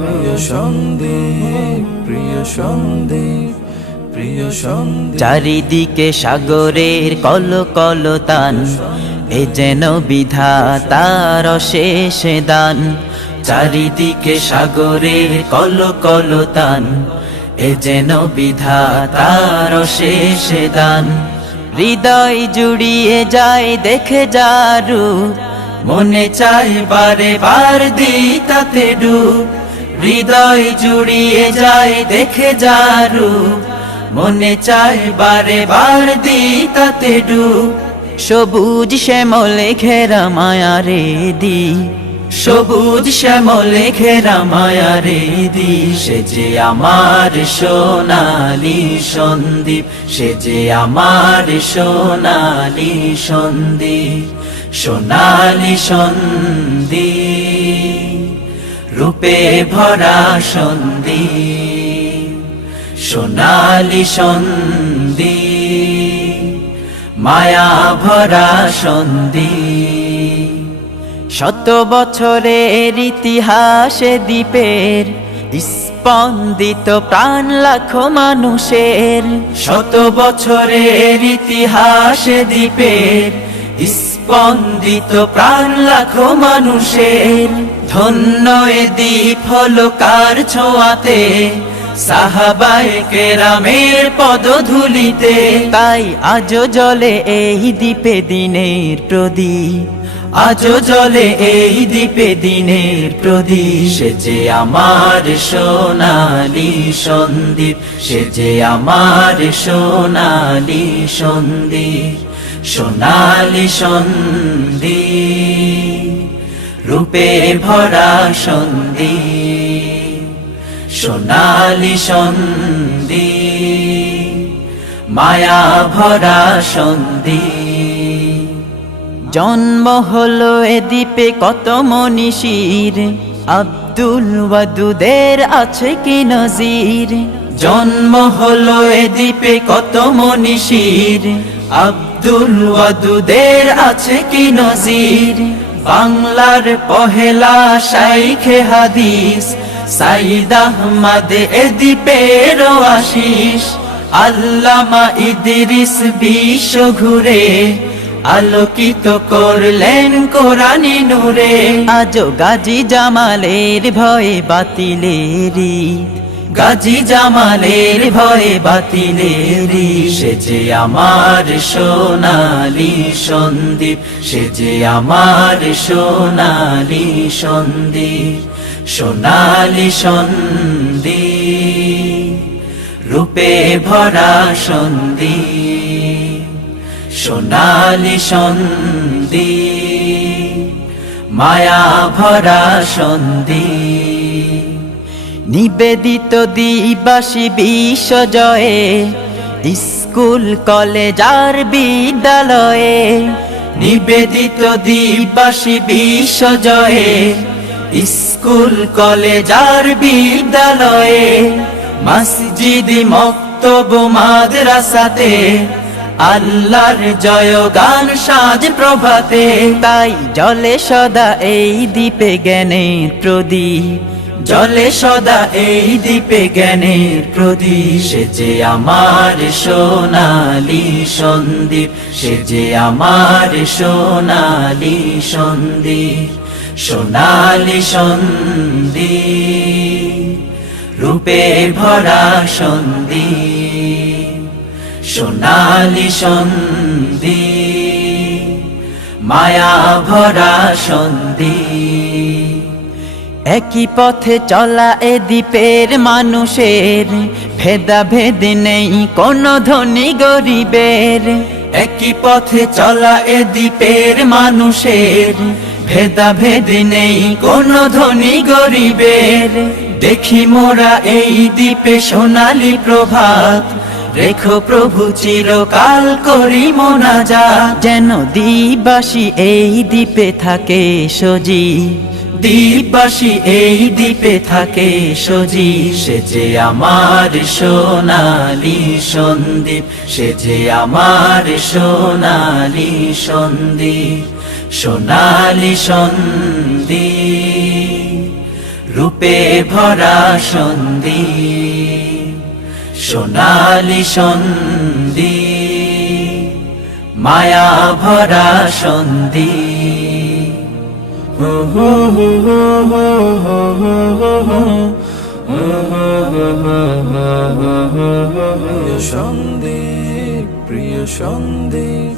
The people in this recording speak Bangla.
প্রিয় সন্দেশ, প্রিয় সন্দেশ, প্রিয় সন্দেশ। চারিদিকে সাগরের কলকলতান, এ যেন বিধাতার অশেষ দান। চারিদিকে সাগরের কলকলতান, এ যেন বিধাতার অশেষ দান। হৃদয় জুড়িয়ে যায় দেখে যারু, মনে চায় বারে বার দিতাতে ডুব। হৃদয় জুড়িয়ে যায় দেখে যারু, মনে চায় বারে বার দিতাতে ডুব। সবুজ শ্যামলে ঘেরা মায়ারে দি, সবুজ শ্যামলে ঘেরা মায়ারে দি। সে যে আমার সোনালি সন্দীপ, সে যে আমার সোনালি সন্দীপ। সোনালি সন্দীপ, রূপে ভরা সন্দীপ। সোনালি সন্দীপ, মায়া ভরা সন্দীপ। শত বছরের ইতিহাসে দ্বীপের স্পন্দিত প্রাণ লাখো মানুষের। শত বছরের ইতিহাসে দ্বীপের স্পন্দিত প্রাণ লাখো মানুষের। ধন্য এ দ্বীপ হলো কার ছোঁয়াতে, সাহাবায়ে কেরামের পদধূলিতে। তাই আজও জ্বলে এই দ্বীপে দিনের প্রদীপ, আজও জ্বলে এই দ্বীপে দিনের প্রদীপ। সে যে আমার সোনালি সন্দীপ, সে যে আমার সোনালি সন্দীপ। সোনালি সন্দীপ, রূপে ভরা সন্দীপ। সোনালি সন্দীপ, মায়া ভরা সন্দীপ। জন্ম হলো এ দ্বীপে কত মনীষীর, আব্দুল ওয়াদুদের আছে কি নজির। জন্ম হলো এ দ্বীপে কত মনীষীর, আব্দুল ওয়াদুদের আছে কি নজির। বাংলার পহেলা শাইখে হাদিস সাইদ আহমদ এ দ্বীপের আশিস। আল্লামা ইদ্রিস বিশ্ব ঘুরে আলোকিত করলেন কোরআনী নূরে। আজও গাজী জামালের ভয়ে বাতিলেরি, গাজী জামালের ভয়ে বাতিলেরি। সে যে আমার সোনালি সন্দীপ, সে যে আমার সোনালি সন্দীপ। সোনালি সন্দীপ, রূপে ভরা সন্দীপ। সোনালি সন্দীপ, মায়া ভরা সন্দীপ। নিবেদিত দিবাসী বিশ্বজয়ে, স্কুল কলেজ আর বিদ্যালয়ে। নিবেদিত দিবাসী বিশ্বজয়ে, স্কুল কলেজ আর বিদ্যালয়ে। মসজিদ মক্তব মাদ্রাসাতে, আল্লাহর জয়গান সাজ প্রভাতে। তাই জলে সদা এই দ্বীপে জ্ঞানের প্রদীপ, জলে সদা এই দ্বীপে জ্ঞানের প্রদীপ। সে যে আমার সোনালি সন্দীপ, সে যে আমার সোনালি সন্দীপ। সোনালি সন্দীপ, রূপে ভরা সন্দীপ। সোনালি সন্দীপ, মায়া ভরা সন্দীপ। একই পথে চলা এ দ্বীপের মানুষের, ভেদাভেদ নেই কোনো ধনী গরিবের। একই পথে চলা এ দ্বীপের মানুষের, ভেদাভেদ নেই কোনো ধনী গরিবের। দেখি মোরা এই দ্বীপে সোনালি প্রভাত, রেখো প্রভু চিরকাল করি মোনাজাত। যেন দ্বীপবাসী এই দ্বীপে থাকে সজীব, দ্বীপবাসী এই দ্বীপে থাকে সজি, সে যে আমার সোনালি সন্দীপ, সে যে আমার সোনালি সন্দীপ, সোনালি সন্দীপ, রূপে ভরা সন্দীপ, সোনালি সন্দীপ, মায়া ভরা সন্দীপ। প্রিয় সন্দীপ, প্রিয় সন্দীপ,